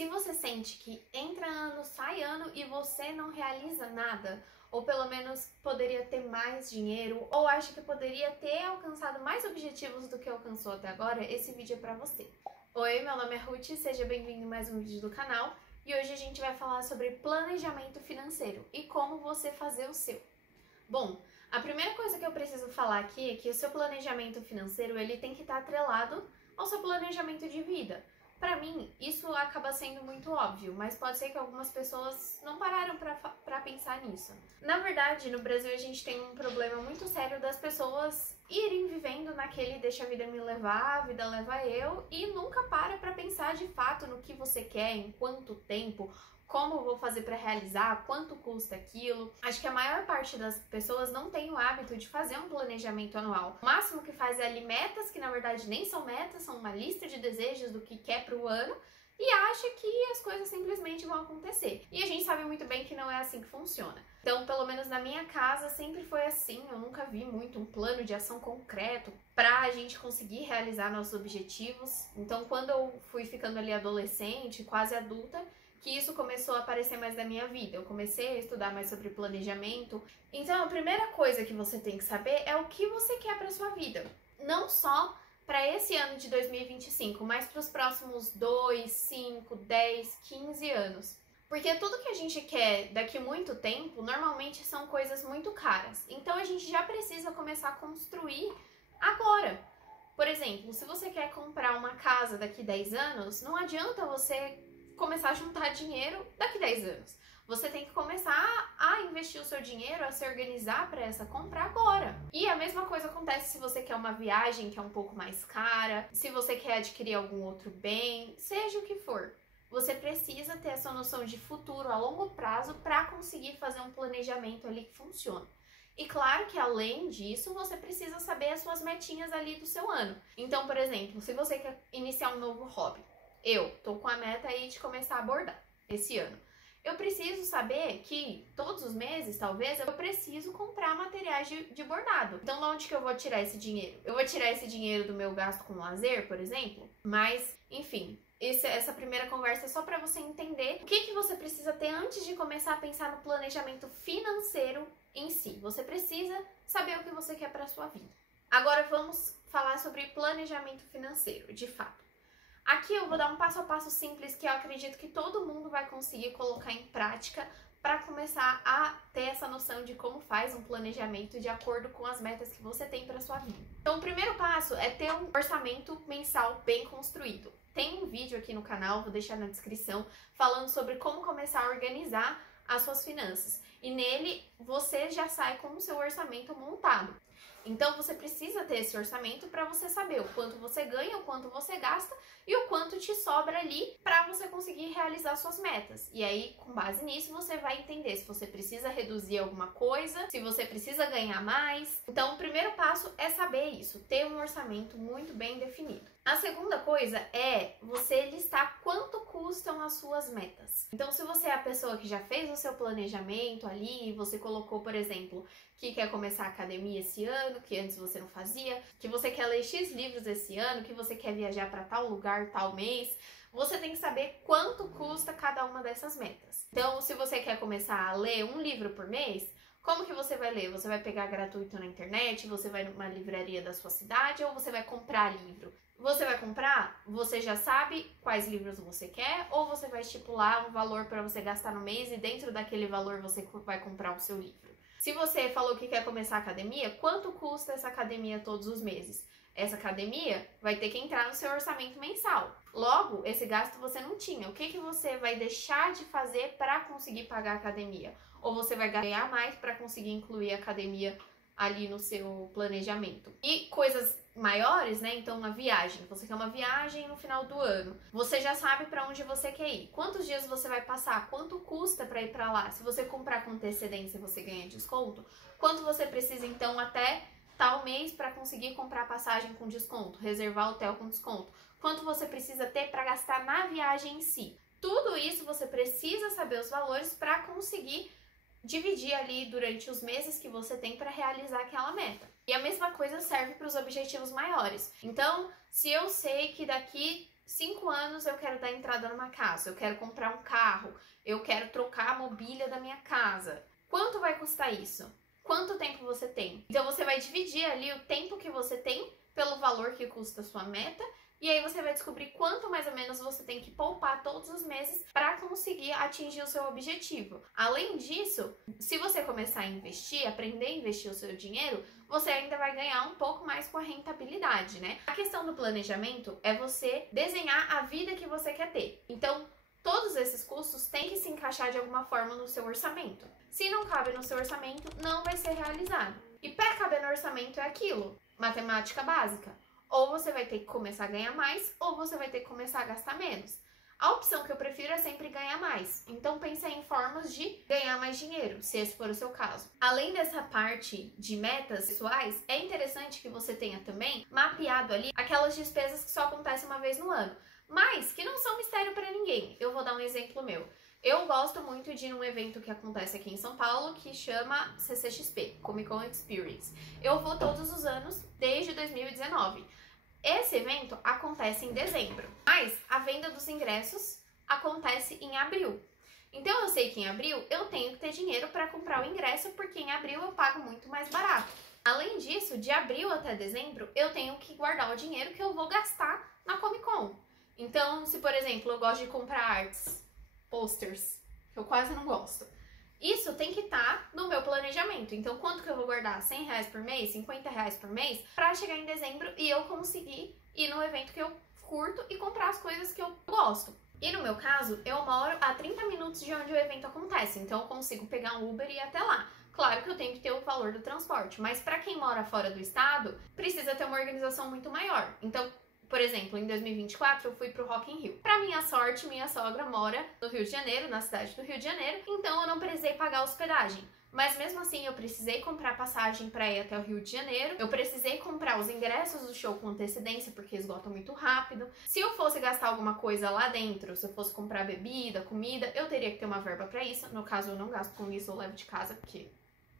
Se você sente que entra ano, sai ano e você não realiza nada, ou pelo menos poderia ter mais dinheiro, ou acha que poderia ter alcançado mais objetivos do que alcançou até agora, esse vídeo é pra você. Oi, meu nome é Ruth, seja bem-vindo em mais um vídeo do canal, e hoje a gente vai falar sobre planejamento financeiro e como você fazer o seu. Bom, a primeira coisa que eu preciso falar aqui é que o seu planejamento financeiro ele tem que estar atrelado ao seu planejamento de vida. Para mim, isso acaba sendo muito óbvio, mas pode ser que algumas pessoas não pararam para pensar nisso. Na verdade, no Brasil a gente tem um problema muito sério das pessoas irem vivendo naquele deixa a vida me levar, a vida leva eu, e nunca para pensar de fato no que você quer, em quanto tempo, como eu vou fazer para realizar, quanto custa aquilo. Acho que a maior parte das pessoas não tem o hábito de fazer um planejamento anual. O máximo que faz é ali metas, que na verdade nem são metas, são uma lista de desejos do que quer para o ano, e acha que as coisas simplesmente vão acontecer. E a gente sabe muito bem que não é assim que funciona. Então, pelo menos na minha casa sempre foi assim, eu nunca vi muito um plano de ação concreto para a gente conseguir realizar nossos objetivos. Então, quando eu fui ficando ali adolescente, quase adulta, que isso começou a aparecer mais na minha vida. Eu comecei a estudar mais sobre planejamento. Então, a primeira coisa que você tem que saber é o que você quer para sua vida. Não só para esse ano de 2025, mas para os próximos 2, 5, 10, 15 anos. Porque tudo que a gente quer daqui a muito tempo, normalmente são coisas muito caras. Então, a gente já precisa começar a construir agora. Por exemplo, se você quer comprar uma casa daqui a 10 anos, não adianta você começar a juntar dinheiro daqui a 10 anos. Você tem que começar a investir o seu dinheiro, a se organizar para essa compra agora. E a mesma coisa acontece se você quer uma viagem que é um pouco mais cara, se você quer adquirir algum outro bem, seja o que for. Você precisa ter essa noção de futuro a longo prazo para conseguir fazer um planejamento ali que funcione. E claro que além disso, você precisa saber as suas metinhas ali do seu ano. Então, por exemplo, se você quer iniciar um novo hobby, eu tô com a meta aí de começar a bordar esse ano. Eu preciso saber que todos os meses, talvez, eu preciso comprar materiais de bordado. Então, de onde que eu vou tirar esse dinheiro? Eu vou tirar esse dinheiro do meu gasto com lazer, por exemplo? Mas, enfim, essa primeira conversa é só para você entender o que você precisa ter antes de começar a pensar no planejamento financeiro em si. Você precisa saber o que você quer para sua vida. Agora, vamos falar sobre planejamento financeiro, de fato. Aqui eu vou dar um passo a passo simples que eu acredito que todo mundo vai conseguir colocar em prática para começar a ter essa noção de como faz um planejamento de acordo com as metas que você tem para sua vida. Então, o primeiro passo é ter um orçamento mensal bem construído. Tem um vídeo aqui no canal, vou deixar na descrição, falando sobre como começar a organizar as suas finanças. E nele você já sai com o seu orçamento montado. Então você precisa ter esse orçamento para você saber o quanto você ganha, o quanto você gasta e o quanto te sobra ali para você conseguir realizar suas metas. E aí, com base nisso, você vai entender se você precisa reduzir alguma coisa, se você precisa ganhar mais. Então, o primeiro passo é saber isso, ter um orçamento muito bem definido. A segunda coisa é você listar quanto custam as suas metas. Então, se você é a pessoa que já fez o seu planejamento ali, você colocou, por exemplo, que quer começar a academia esse ano, que antes você não fazia, que você quer ler X livros esse ano, que você quer viajar para tal lugar, tal mês, você tem que saber quanto custa cada uma dessas metas. Então, se você quer começar a ler um livro por mês, como que você vai ler? Você vai pegar gratuito na internet, você vai numa livraria da sua cidade ou você vai comprar livro? Você vai comprar? Você já sabe quais livros você quer ou você vai estipular um valor para você gastar no mês e dentro daquele valor você vai comprar o seu livro? Se você falou que quer começar a academia, quanto custa essa academia todos os meses? Essa academia vai ter que entrar no seu orçamento mensal. Logo, esse gasto você não tinha. O que você vai deixar de fazer para conseguir pagar a academia? Ou você vai ganhar mais para conseguir incluir a academia ali no seu planejamento? E coisas maiores, né? Então, uma viagem. Você quer uma viagem no final do ano. Você já sabe para onde você quer ir. Quantos dias você vai passar? Quanto custa para ir para lá? Se você comprar com antecedência, você ganha desconto. Quanto você precisa, então, até tal mês para conseguir comprar passagem com desconto, reservar hotel com desconto? Quanto você precisa ter para gastar na viagem em si? Tudo isso você precisa saber os valores para conseguir dividir ali durante os meses que você tem para realizar aquela meta. E a mesma coisa serve para os objetivos maiores. Então, se eu sei que daqui 5 anos eu quero dar entrada numa casa, eu quero comprar um carro, eu quero trocar a mobília da minha casa. Quanto vai custar isso? Quanto tempo você tem? Então você vai dividir ali o tempo que você tem pelo valor que custa a sua meta, e aí você vai descobrir quanto mais ou menos você tem que poupar todos os meses para conseguir atingir o seu objetivo. Além disso, se você começar a investir, aprender a investir o seu dinheiro, você ainda vai ganhar um pouco mais com a rentabilidade, né? A questão do planejamento é você desenhar a vida que você quer ter. Então, todos esses custos têm que se encaixar de alguma forma no seu orçamento. Se não cabe no seu orçamento, não vai ser realizado. E para caber no orçamento é aquilo, matemática básica. Ou você vai ter que começar a ganhar mais, ou você vai ter que começar a gastar menos. A opção que eu prefiro é sempre ganhar mais. Então pensa em formas de ganhar mais dinheiro, se esse for o seu caso. Além dessa parte de metas pessoais, é interessante que você tenha também mapeado ali aquelas despesas que só acontecem uma vez no ano, mas que não são mistério para ninguém. Eu vou dar um exemplo meu. Eu gosto muito de ir num evento que acontece aqui em São Paulo, que chama CCXP, Comic Con Experience. Eu vou todos os anos, desde 2019. Esse evento acontece em dezembro, mas a venda dos ingressos acontece em abril. Então eu sei que em abril eu tenho que ter dinheiro para comprar o ingresso, porque em abril eu pago muito mais barato. Além disso, de abril até dezembro, eu tenho que guardar o dinheiro que eu vou gastar na Comic Con. Então, se por exemplo eu gosto de comprar artes, posters, que eu quase não gosto, isso tem que estar no meu planejamento. Então, quanto que eu vou guardar? R$100 por mês? R$50 por mês? Pra chegar em dezembro e eu conseguir ir no evento que eu curto e comprar as coisas que eu gosto. E no meu caso, eu moro a 30 minutos de onde o evento acontece, então eu consigo pegar um Uber e ir até lá. Claro que eu tenho que ter o valor do transporte, mas para quem mora fora do estado, precisa ter uma organização muito maior. Então, por exemplo, em 2024 eu fui pro Rock in Rio. Pra minha sorte, minha sogra mora no Rio de Janeiro, na cidade do Rio de Janeiro, então eu não precisei pagar hospedagem. Mas mesmo assim eu precisei comprar passagem para ir até o Rio de Janeiro, eu precisei comprar os ingressos do show com antecedência, porque esgota muito rápido. Se eu fosse gastar alguma coisa lá dentro, se eu fosse comprar bebida, comida, eu teria que ter uma verba para isso. No caso eu não gasto com isso, eu levo de casa, porque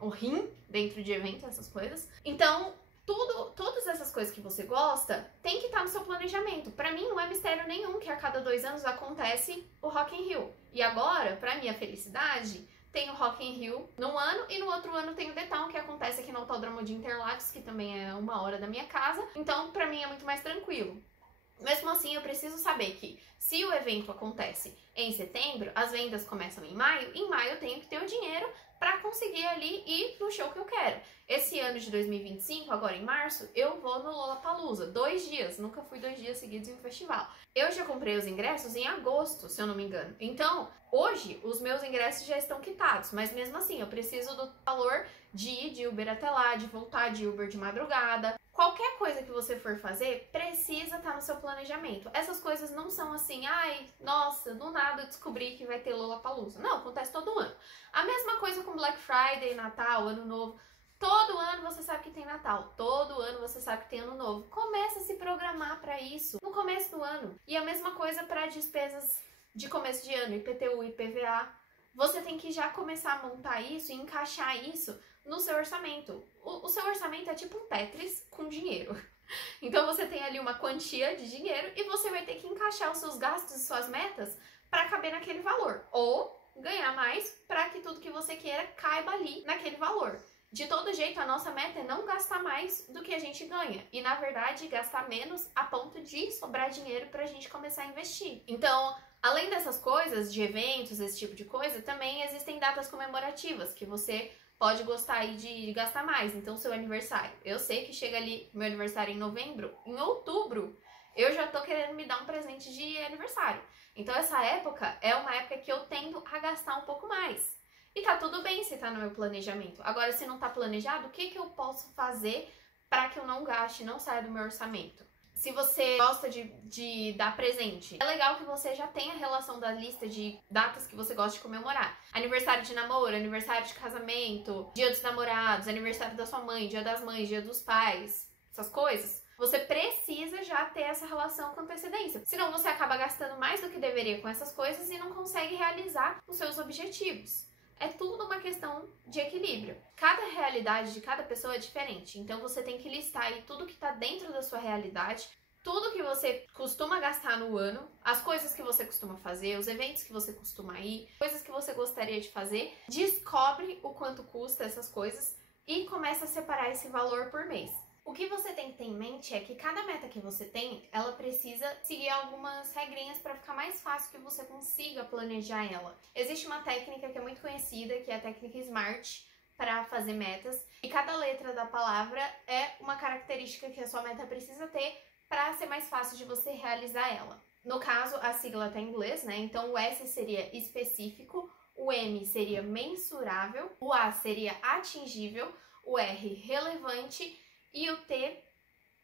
o rim dentro de evento, essas coisas. Então, todas essas coisas que você gosta tem que estar no seu planejamento. Pra mim não é mistério nenhum que a cada 2 anos acontece o Rock in Rio. E agora, pra minha felicidade, tem o Rock in Rio num ano e no outro ano tem o The Town, que acontece aqui no Autódromo de Interlagos, que também é 1 hora da minha casa. Então, pra mim é muito mais tranquilo. Mesmo assim, eu preciso saber que se o evento acontece em setembro, as vendas começam em maio eu tenho que ter o dinheiro para conseguir ali ir no show que eu quero. Esse ano de 2025, agora em março, eu vou no Lollapalooza, 2 dias, nunca fui 2 dias seguidos em um festival. Eu já comprei os ingressos em agosto, se eu não me engano. Então, hoje, os meus ingressos já estão quitados, mas mesmo assim, eu preciso do valor de ir de Uber até lá, de voltar de Uber de madrugada. Qualquer coisa que você for fazer, precisa estar no seu planejamento. Essas coisas não são assim, ai, nossa, do nada eu descobri que vai ter Lollapalooza. Não, acontece todo ano. A mesma coisa com Black Friday, Natal, Ano Novo. Todo ano você sabe que tem Natal, todo ano você sabe que tem Ano Novo. Começa a se programar para isso no começo do ano. E a mesma coisa para despesas de começo de ano, IPTU, IPVA. Você tem que já começar a montar isso e encaixar isso no seu orçamento. O seu orçamento é tipo um Tetris com dinheiro. Então você tem ali uma quantia de dinheiro e você vai ter que encaixar os seus gastos e suas metas para caber naquele valor. Ou ganhar mais para que tudo que você queira caiba ali naquele valor. De todo jeito, a nossa meta é não gastar mais do que a gente ganha. E, na verdade, gastar menos a ponto de sobrar dinheiro para a gente começar a investir. Então, além dessas coisas, de eventos, esse tipo de coisa, também existem datas comemorativas que você pode gostar aí de gastar mais. Então, seu aniversário. Eu sei que chega ali meu aniversário em novembro, em outubro, eu já tô querendo me dar um presente de aniversário. Então, essa época é uma época que eu tendo a gastar um pouco mais. E tá tudo bem se tá no meu planejamento. Agora, se não tá planejado, o que eu posso fazer para que eu não gaste, não saia do meu orçamento? Se você gosta de dar presente, é legal que você já tenha a relação da lista de datas que você gosta de comemorar. Aniversário de namoro, aniversário de casamento, dia dos namorados, aniversário da sua mãe, dia das mães, dia dos pais, essas coisas. Você precisa já ter essa relação com antecedência. Senão você acaba gastando mais do que deveria com essas coisas e não consegue realizar os seus objetivos. É tudo uma questão de equilíbrio. Cada realidade de cada pessoa é diferente, então você tem que listar aí tudo que está dentro da sua realidade tudo que você costuma gastar no ano, as coisas que você costuma fazer, os eventos que você costuma ir, coisas que você gostaria de fazer, descobre o quanto custa essas coisas e começa a separar esse valor por mês. O que você tem que ter em mente é que cada meta que você tem, ela precisa seguir algumas regrinhas para ficar mais fácil que você consiga planejar ela. Existe uma técnica que é muito conhecida, que é a técnica SMART, para fazer metas, e cada letra da palavra é uma característica que a sua meta precisa ter para ser mais fácil de você realizar ela. No caso, a sigla está em inglês, né? Então o S seria específico, o M seria mensurável, o A seria atingível, o R relevante e o T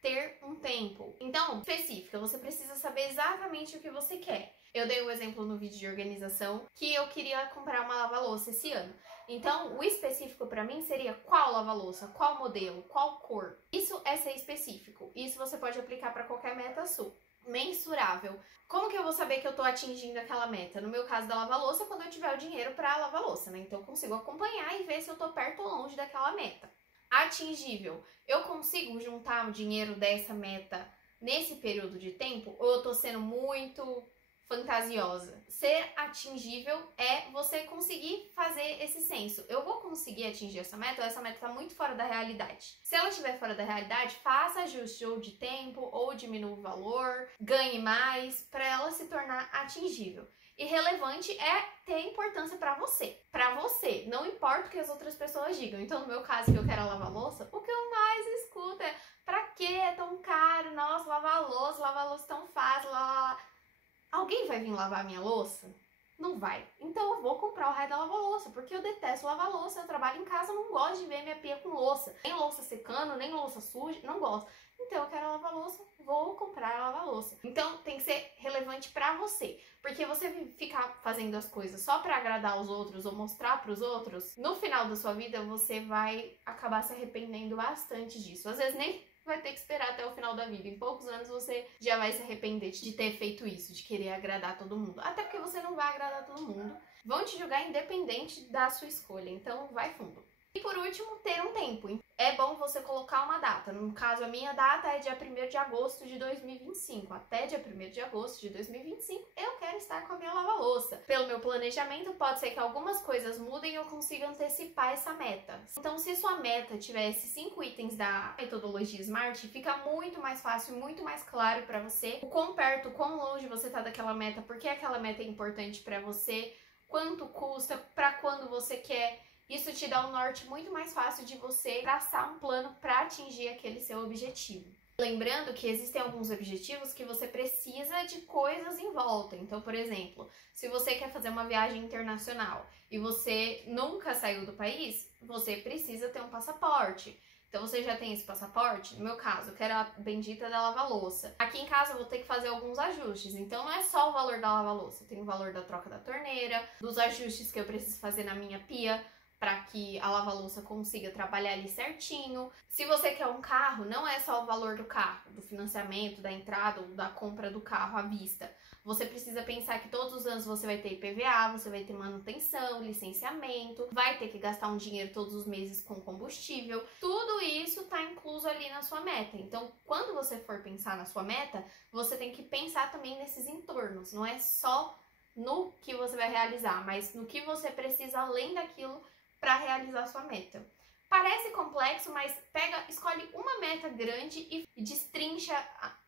ter um tempo. Então, específica, você precisa saber exatamente o que você quer. Eu dei um exemplo no vídeo de organização que eu queria comprar uma lava-louça esse ano. Então, o específico para mim seria qual lava-louça, qual modelo, qual cor. Isso é ser específico. Isso você pode aplicar para qualquer meta sua. Mensurável. Como que eu vou saber que eu estou atingindo aquela meta? No meu caso da lava-louça, quando eu tiver o dinheiro para lavar louça, né? Então, eu consigo acompanhar e ver se eu estou perto ou longe daquela meta. Atingível. Eu consigo juntar o dinheiro dessa meta nesse período de tempo? Ou eu tô sendo muito fantasiosa? Ser atingível é você conseguir fazer esse censo. Eu vou conseguir atingir essa meta ou essa meta tá muito fora da realidade? Se ela estiver fora da realidade, faça ajuste ou de tempo ou diminua o valor, ganhe mais para ela se tornar atingível. E relevante é ter importância pra você. Pra você, não importa o que as outras pessoas digam. Então, no meu caso, que eu quero lavar louça, o que eu mais escuto é: pra que é tão caro? Nossa, lavar louça tão fácil. Lá. Alguém vai vir lavar a minha louça? Não vai. Então eu vou comprar o raio da lava-louça, porque eu detesto lavar louça. Eu trabalho em casa, não gosto de ver minha pia com louça. Nem louça secando, nem louça suja, não gosto. Então eu quero lavar louça, vou comprar a lava-louça. Então tem que ser relevante pra você. Porque você ficar fazendo as coisas só pra agradar os outros ou mostrar pros outros, no final da sua vida você vai acabar se arrependendo bastante disso. Às vezes nem vai ter que esperar até o final da vida. Em poucos anos você já vai se arrepender de ter feito isso, de querer agradar todo mundo. Até porque você não vai agradar todo mundo. Vão te julgar independente da sua escolha, então vai fundo. E por último, ter um tempo. É bom você colocar uma data. No caso, a minha data é dia 1º de agosto de 2025. Até dia 1º de agosto de 2025, eu quero estar com a minha lava-louça. Pelo meu planejamento, pode ser que algumas coisas mudem e eu consiga antecipar essa meta. Então, se sua meta tiver esses 5 itens da metodologia SMART, fica muito mais fácil, muito mais claro para você o quão perto, o quão longe você tá daquela meta, porque aquela meta é importante para você, quanto custa, para quando você quer. Isso te dá um norte muito mais fácil de você traçar um plano para atingir aquele seu objetivo. Lembrando que existem alguns objetivos que você precisa de coisas em volta. Então, por exemplo, se você quer fazer uma viagem internacional e você nunca saiu do país, você precisa ter um passaporte. Então você já tem esse passaporte? No meu caso, eu quero a bendita da lava-louça. Aqui em casa eu vou ter que fazer alguns ajustes, então não é só o valor da lava-louça. Tem o valor da troca da torneira, dos ajustes que eu preciso fazer na minha pia, para que a lava-louça consiga trabalhar ali certinho. Se você quer um carro, não é só o valor do carro, do financiamento, da entrada ou da compra do carro à vista. Você precisa pensar que todos os anos você vai ter IPVA, você vai ter manutenção, licenciamento, vai ter que gastar um dinheiro todos os meses com combustível. Tudo isso está incluso ali na sua meta. Então, quando você for pensar na sua meta, você tem que pensar também nesses entornos. Não é só no que você vai realizar, mas no que você precisa além daquilo para realizar sua meta. Parece complexo, mas escolhe uma meta grande e destrincha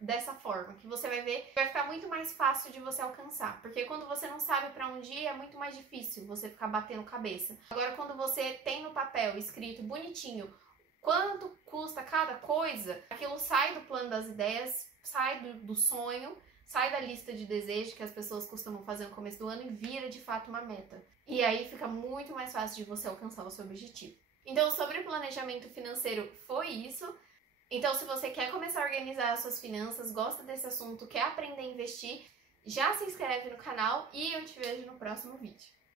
dessa forma, que você vai ver, vai ficar muito mais fácil de você alcançar, porque quando você não sabe para onde ir, é muito mais difícil você ficar batendo cabeça. Agora, quando você tem no papel escrito bonitinho quanto custa cada coisa, aquilo sai do plano das ideias, sai do sonho, sai da lista de desejos que as pessoas costumam fazer no começo do ano e vira de fato uma meta. E aí fica muito mais fácil de você alcançar o seu objetivo. Então, sobre planejamento financeiro, foi isso. Então, se você quer começar a organizar as suas finanças, gosta desse assunto, quer aprender a investir, já se inscreve no canal e eu te vejo no próximo vídeo.